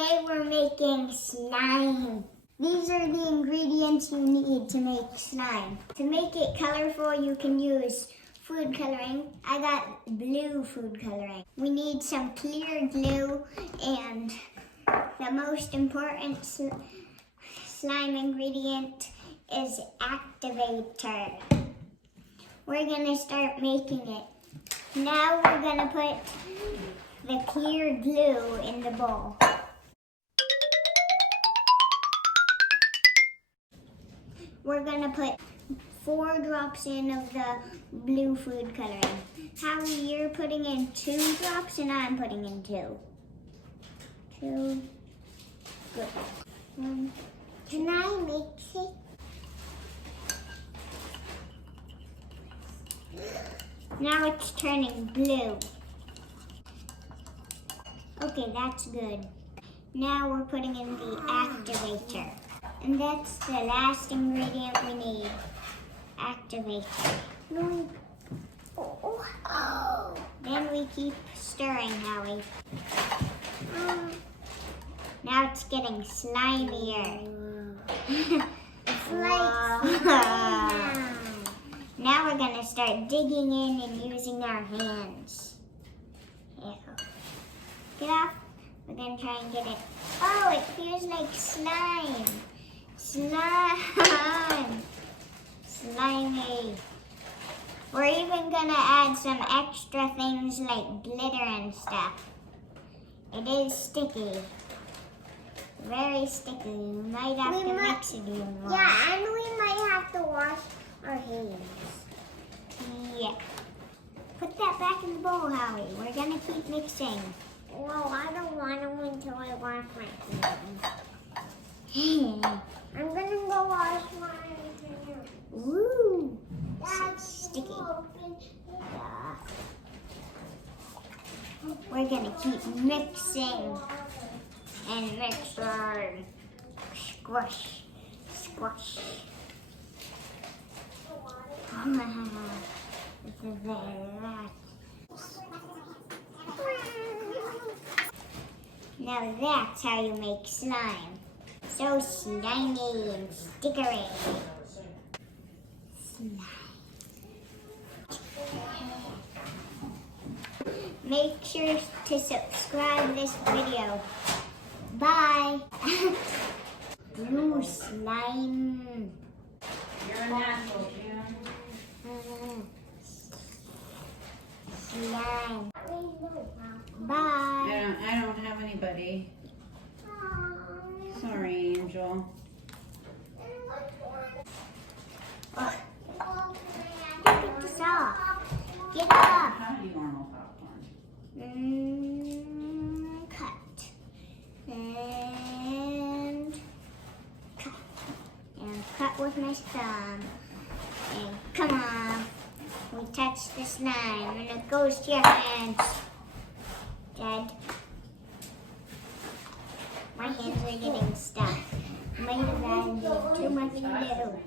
Today we're making slime. These are the ingredients you need to make slime. To make it colorful, you can use food coloring. I got blue food coloring. We need some clear glue, and the most important slime ingredient is activator. We're gonna start making it. Now we're gonna put the clear glue in the bowl. We're gonna put 4 drops in of the blue food coloring. Howie, you're putting in 2 drops and I'm putting in 2. 2. Good. Can I mix it? Now it's turning blue. Okay, that's good. Now we're putting in the activator. And that's the last ingredient we need. Activator. Then we keep stirring, Howie. Now it's getting slimier. It's like slime. Now we're gonna start digging in and using our hands. Here. Get off. We're gonna try and get it. Oh, it feels like slime. Slime. Slimy. We're even gonna add some extra things like glitter and stuff. It is sticky. Very sticky. You might have to mix it even more. Yeah, and we might have to wash our hands. Yeah. Put that back in the bowl, Howie. We're gonna keep mixing. Well, I don't want them until I wash my hands. I'm gonna go wash my hands. Woo! That's sticky. Yeah. We're gonna keep mixing and mixing. Squish, squish. This is very Now that's how you make slime. So slimy and stickery. Slime. Make sure to subscribe this video. Bye. Blue slime. You're a natural, June. Slime. Bye. I don't have anybody. Sorry, Angel. Get this off. Get it up. How do you normal popcorn? Cut. And cut. And cut with my thumb. And come on. We touch the slime and it goes to your hands. Dad. My hands are getting stuck. Might have added too much glue.